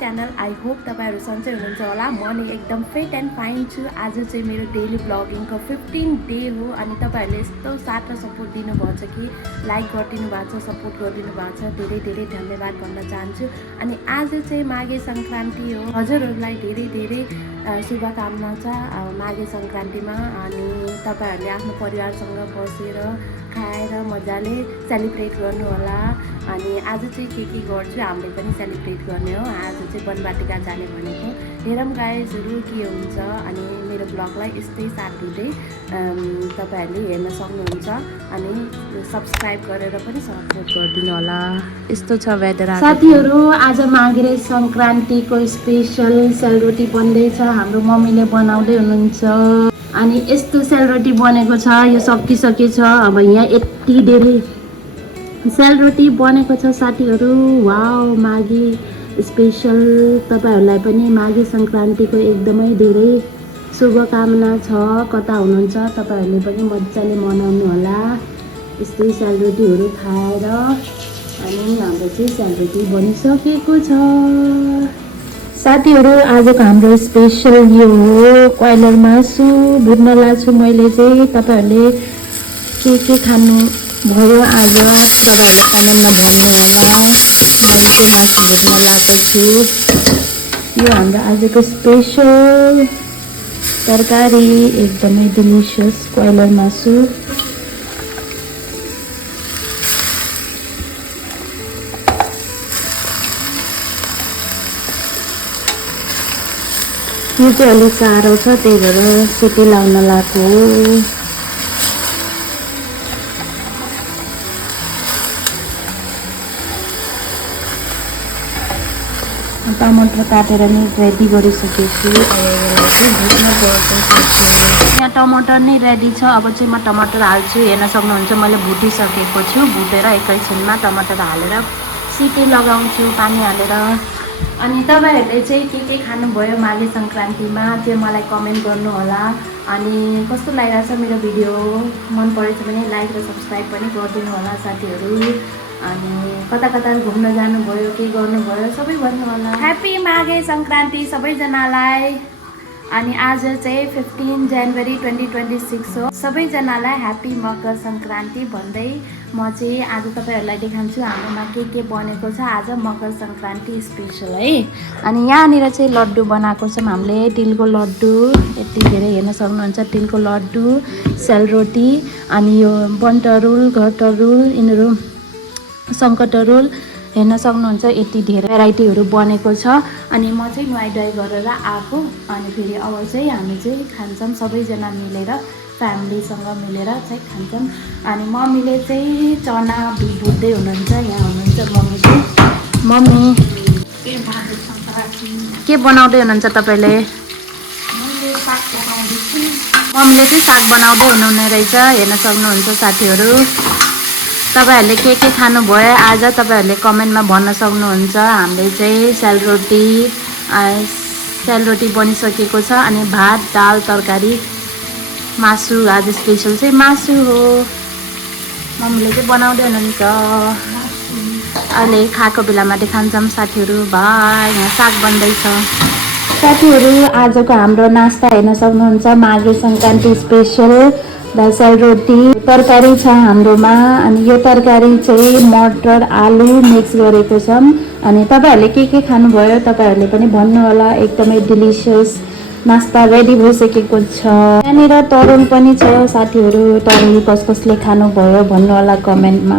Channel. I hope तपाईहरु सन्चै हुनुहुन्छ होला। म नि एकदम फिट एन्ड फाइन छु। आज चाहिँ मेरो डेली ब्लगिङको 15 डे हो अनि तपाईहरुले यस्तो साथ र सपोर्ट दिनुभएको छ कि लाइक गरिदिनु भएको छ, सपोर्ट गरिदिनु भएको छ। धेरै धेरै धन्यवाद भन्न चाहन्छु। अनि आज चाहिँ माघे संक्रान्ति हो। हजुरहरुलाई धेरै धेरै शुभकामना छ माघे संक्रान्तिमा। अनि तपाईहरुले आफ्नो परिवारसँग बसेर खाएर मजाले सेलिब्रेट गर्नु होला। अनि आज चाहिँ के गर्छु हामीले पनि सेलिब्रेट गर्ने हो। आज चाहिँ वनवाटिका जाने भनेको। हेरौँ गाइजहरु के हुन्छ। अनि मेरो ब्लगलाई यस्तै साथ दिँदै तपाईहरुले हेर्न सक्नुहुन्छ। अनि सब्स्क्राइब गरेर पनि सपोर्ट गरिदिनु होला। यस्तो छ वेदर। साथीहरु आज माघे संक्रान्तिको स्पेशल सेलरोटी बन्दैछ। हाम्रो मम्मीले बनाउँदै हुनुहुन्छ। अनि यस्तो सेलरोटी बनेको छ। यो सकिसकेछ। अब यहाँ यति धेरै सेलरोटी बनेको छ साथीहरु। वाउ, माघे स्पेशल। तपाईहरुलाई पनि माघे संक्रान्तिको एकदमै धेरै शुभकामना छ। कता हुनुहुन्छ तपाईहरुले पनि मजाले मनाउनु होला यस्तै सेलरोटीहरु खाएर। अनि हाम्रो चाहिँ सेलरोटी बनिसकेको छ साथीहरु। आजको हाम्रो स्पेशल यो हो कोइलर मासु भुट्न लाग्छु मैले चाहिँ। तपाईहरुले के खानु भयो आज तपाईहरुले कमेन्टमा भन्नु होला। मैले चाहिँ मासु भुट्न लागेको छु। यो हाम्रो आजको स्पेशल तरकारी एकदमै डिलिसियस कोइलर मासु। यो चाहिँ अलिक साह्रो छ त्यही भएर सिटी लाउन लाग्यो। टमाटर काटेर नि रेडी गरिसकेको छु। यहाँ टमाटर नै रेडी छ। अब चाहिँ म टमाटर हाल्छु। हेर्न सक्नुहुन्छ मैले भुटिसकेको छु। भुटेर एकैछिनमा टमाटर हालेर सिटी लगाउँछु पानी हालेर। अनि तपाईहरुले चाहिँ के खानुभयो माघे संक्रान्तिमा चाहिँ मलाई कमेन्ट गर्नु होला। अनि कस्तो लागिरहेछ मेरो भिडियो, मन परेछ भने लाइक र सब्स्क्राइब पनि गरिदिनु होला साथीहरु। अनि कता कता घुम्न जानुभयो, के गर्नुभयो सबै भन्नु होला। ह्यापी माघे संक्रान्ति सबैजनालाई। अनि आज चाहिँ 15 जनवरी 2026 हो। सबैजनालाई ह्यापी मकर संक्रान्ति भन्दै म चाहिँ आज तपाईहरुलाई देखाउँछु हाम्रोमा के बनेको छ आज मकर संक्रान्ति स्पेशल है। अनि यहाँनिर चाहिँ लड्डु बनाएको छौँ हामीले। तिलको लड्डु यति धेरै हेर्न सक्नुहुन्छ। तिलको लड्डु, सेलरोटी, अनि यो बनतरुल, घरतरुल, यिनीहरू सङ्कटरुल हेर्न सक्नुहुन्छ। यति धेरै भेराइटीहरू बनेको छ। अनि म चाहिँ नुहाइधुवाइ गरेर आएको। अनि फेरि अब चाहिँ हामी चाहिँ खान्छौँ सबैजना मिलेर, फ्यामिलीसँग मिलेर चाहिँ खान्छौँ। अनि मम्मीले चाहिँ चना भुट्दै हुनुहुन्छ। यहाँ हुनुहुन्छ मम्मी चाहिँ। मम्मी के बनाउँदै हुनुहुन्छ तपाईँले? मम्मीले चाहिँ साग बनाउँदै हुनुहुने रहेछ। हेर्न सक्नुहुन्छ साथीहरू। तपाईहरुले के खानुभयो आज तपाईहरुले कमेन्टमा भन्न सक्नुहुन्छ। हामीले चाहिँ सेलरोटी बनिसकेको छ। अनि भात, दाल, तरकारी, मासु। आज स्पेशल चाहिँ मासु हो। मम्मीले चाहिँ बनाउँदै हुनुहुन्छ। अहिले खाएको बेलामा देखाउँछौँ साथीहरू। बाई, यहाँ साग बन्दैछ साथीहरू। आजको हाम्रो नास्ता हेर्न सक्नुहुन्छ। माघे संक्रान्ति स्पेशल सेलरोटी तरकारी छ हाम्रोमा। अनि यो तरकारी चाहिँ मटर आलु मिक्स गरेको छौँ। अनि तपाईहरुले के खानुभयो तपाईहरुले पनि भन्नु होला। एकदमै डिलिसियस नास्ता रेडी भइसकेको छ। यहाँनिर तरुल पनि छ साथीहरू। तरुल कसले खानुभयो भन्नु होला कमेन्टमा।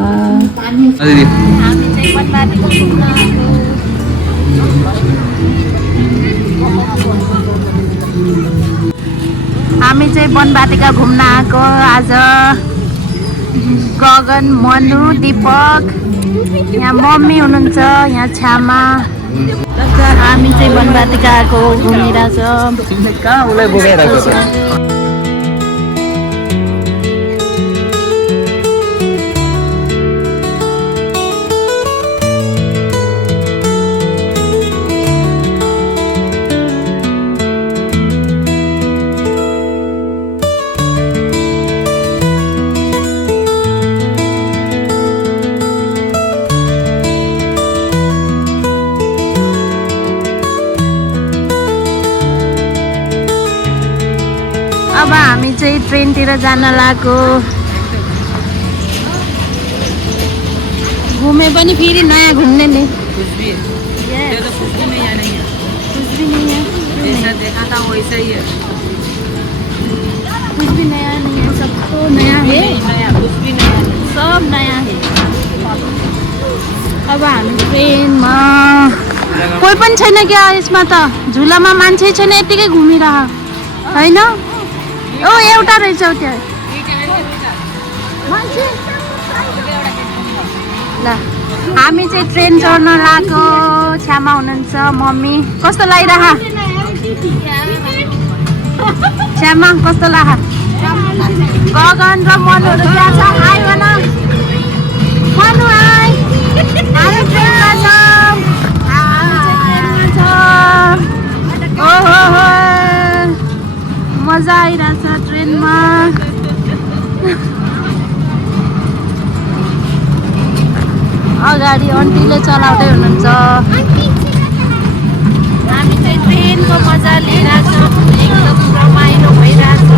हामी चाहिँ वनवाटिका घुम्न आएको आज। गगन, मनु, दीपक, यहाँ मम्मी हुनुहुन्छ, यहाँ छ्यामा। हामी चाहिँ वनवाटिका आएको घुमिरहेछौँ। अब हामी चाहिँ ट्रेनतिर जान लागेको घुमे पनि फेरि नयाँ घुम्ने नि कुछ भी नहीं है नहीं है कुछ भी नहीं है जैसा देखा था वैसा ही है कुछ भी नया नहीं है सबको नया है नया कुछ भी नहीं है सब नया है अब हामी ट्रेनमा कोही पनि छैन क्या यसमा त झुलामा मान्छे छैन यतिकै घुमिरह होइन ओ एउटा रहेछ त्यहाँ ल हामी चाहिँ ट्रेन चढ्न लागेको छ्यामा हुनुहुन्छ मम्मी कस्तो लागिरह छ्यामा कस्तो लाग गगन र मनुहरू त्यहाँ छ हाई भन मनु हाई हामी ट्रेनमा छौँ ओहो मजा आइरहेछ ट्रेनमा अगाडि आन्टीले चलाउँदै हुनुहुन्छ हामी चाहिँ ट्रेनको मजा लिइरहेछौँ एकदम रमाइलो भइरहेछ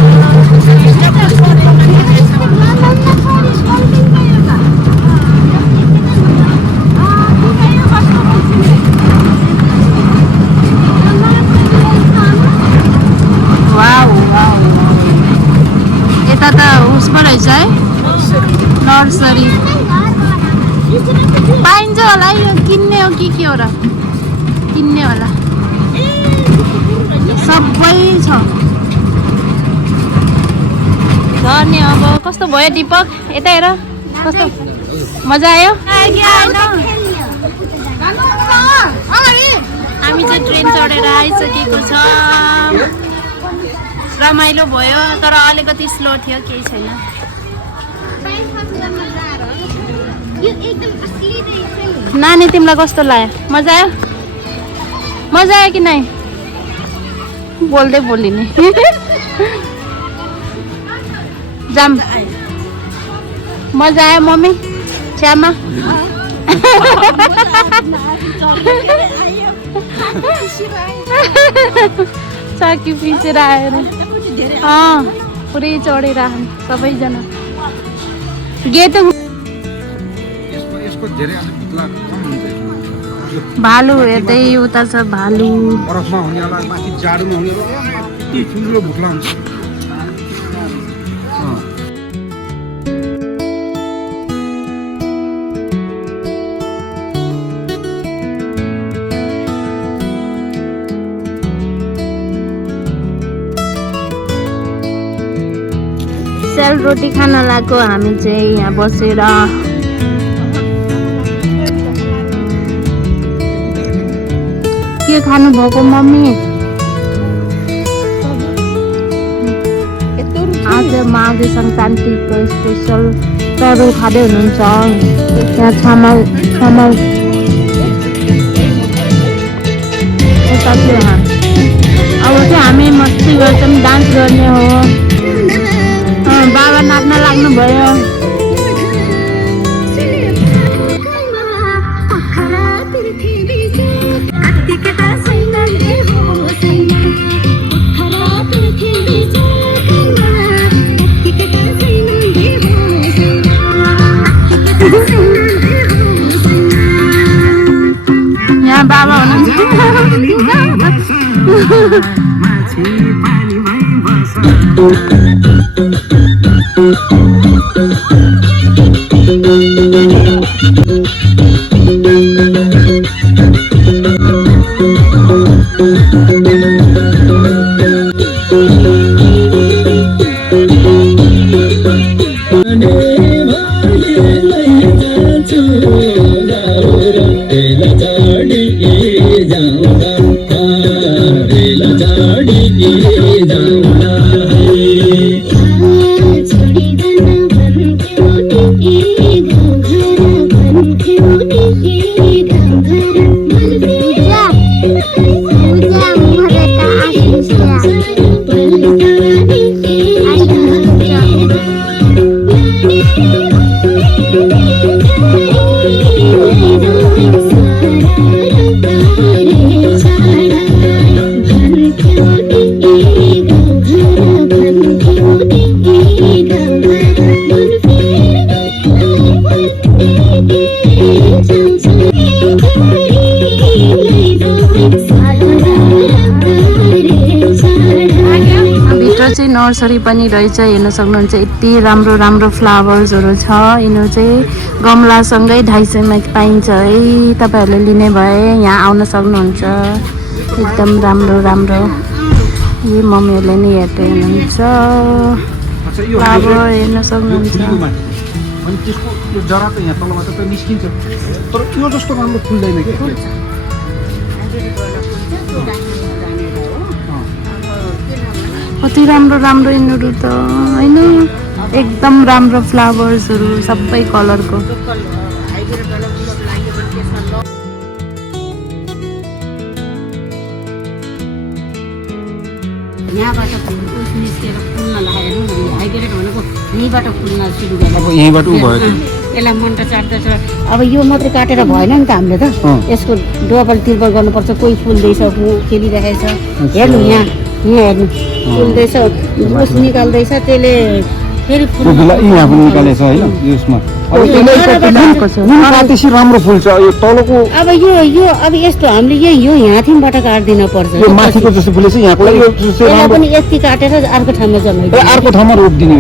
यता त उसमा रहेछ है नर्सरी पाइन्छ होला यो किन्ने हो कि के हो र किन्ने होला सबै छ झर्ने अब कस्तो भयो दिपक यता हेर कस्तो मजा आयो हामी चाहिँ ट्रेन चढेर आइसकेको छ रमाइलो भयो तर अलिकति स्लो थियो केही छैन नानी तिमीलाई कस्तो लाग्यो मजा आयो कि नै बोल्दै बोलिने जाम मजा आयो मम्मी छ्यामा चाकी पिसेर आएर पुरै चढेर सबैजना गेट भालु हेर्दै उता छ भालु बरफमा हुनेवाला माथि जाडोमा हुनेवाला यति ठुलो भुक्ला हुन्छ सेल रोटी खान लागेको हामी चाहिँ यहाँ बसेर के खानु भएको मम्मी आज माघे सङ्क्रान्तिको स्पेसल तरुल खाँदै हुनुहुन्छ यहाँ छमल यता चाहिँ अब चाहिँ हामी मस्ती गर्छौँ डान्स गर्ने हो बाबा नाच्न लाग्नु भयो यहाँ बाबा हुनुहुन्छ चाहिँ नर्सरी पनि रहेछ, हेर्न सक्नुहुन्छ। यति राम्रो राम्रो फ्लावर्सहरू छ। यिनीहरू चाहिँ गमलासँगै 250मा पाइन्छ है। तपाईँहरूले लिने भए यहाँ आउन सक्नुहुन्छ। एकदम राम्रो राम्रो यही मम्मीहरूले नि हेर्दै हुनुहुन्छ। फ्लावर हेर्न सक्नुहुन्छ। अनि त्यसको यो जरा त यहाँ तलबाट त निस्किन्छ, तर यो जस्तो राम्रो फुल्दैन कि। कति राम्रो राम्रो यिनीहरू त होइन, एकदम राम्रो फ्लावर्सहरू सबै कलरको। यहाँबाट निस्केर फुल्न लागेर हाइब्रिड भनेको यहीँबाट फुल्न सुरु गर्यो। अब यहीँबाट उ भयो यसलाई मन त चाट्दछ। अब यो मात्रै काटेर भएन नि त हामीले त, यसको डबल तिर्बल गर्नुपर्छ। कोही फुल्दैछ, खेलिरहेछ, हेर्नु यहाँ हेर्नु फुल्दैछ, जुस निकाल्दैछ, त्यसले फेरि यहाँ पनि निकालेछ होइन यसमा। त्यसै राम्रो फुल्छ यो तलको। अब यो अब यस्तो हामीले यो यहाँबाट काट्दिन पर्छ। यो माथिको जस्तो फुलेछ यहाँको लागि यसलाई पनि यति काटेर अर्को ठाउँमा जमाइदिनु, अर्को ठाउँमा रोपिदिने।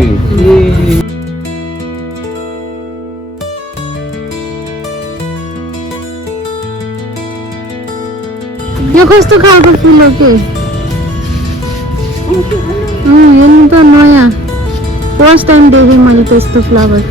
यो कस्तो खालको फुल हो के? हेर्नु त नयाँ, फर्स्ट टाइम देखेँ मैले त्यस्तो फ्लावर।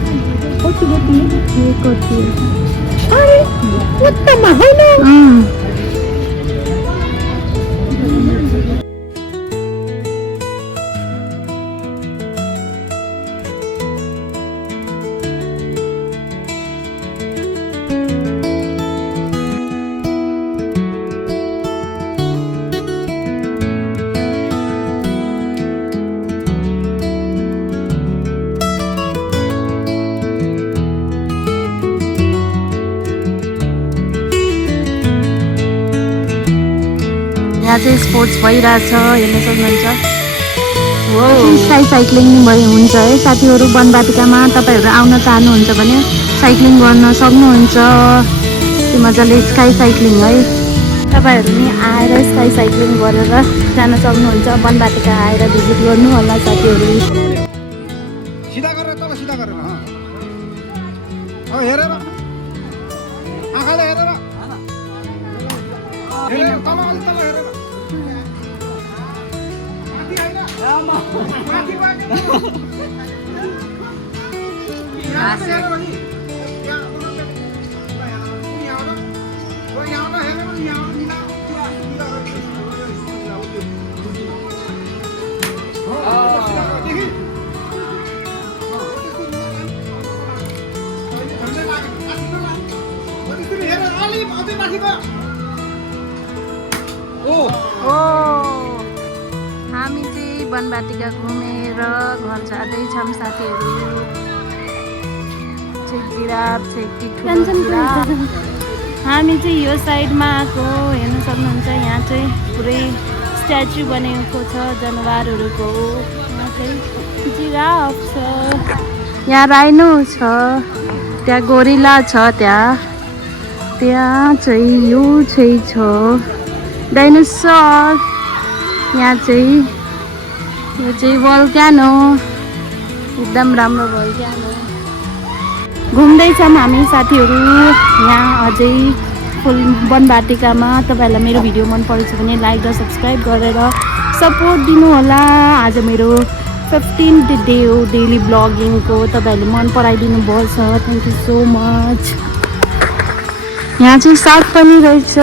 यहाँ चाहिँ स्पोर्ट्स भइरहेछ, हेर्न सक्नुहुन्छ। स्काई साइक्लिङ हुन्छ है साथीहरू। वनवाटिकामा तपाईँहरू आउन चाहनुहुन्छ भने साइक्लिङ गर्न सक्नुहुन्छ। त्यो मजाले स्काई साइक्लिङ है। तपाईँहरू नि आएर स्काई साइक्लिङ गरेर जान सक्नुहुन्छ। वनवाटिका आएर भिजिट गर्नु होला साथीहरू। सिधा गरेर तल सिधा गरेर हेरेर आँखाले हेरेर तल अलि तल हेरेर हामी चाहिँ वनवाटिका घुमेर घर जाँदैछौँ साथीहरू। हामी चाहिँ यो साइडमा आएको हेर्न सक्नुहुन्छ। यहाँ चाहिँ पुरै स्ट्याचु बनेको छ जनावरहरूको। यहाँ चाहिँ जिराफ छ, यहाँ राइनो छ, त्यहाँ गोरिला छ, त्यहाँ चाहिँ यो चाहिँ छ डाइनोसर। यहाँ चाहिँ यो चाहिँ भल्क्यानो, एकदम राम्रो भल्क्यानो। घुम्दैछौँ हामी साथीहरू यहाँ अझै फुल वनवाटिकामा। तपाईँहरूलाई मेरो भिडियो मन परेछ भने लाइक र सब्सक्राइब गरेर सपोर्ट दिनु होला। आज मेरो 15th डे हो डेली ब्लगिङको। तपाईँहरूले मन पराइदिनु भएछ, थ्याङ्क यू सो मच। यहाँ चाहिँ साग पनि रहेछ।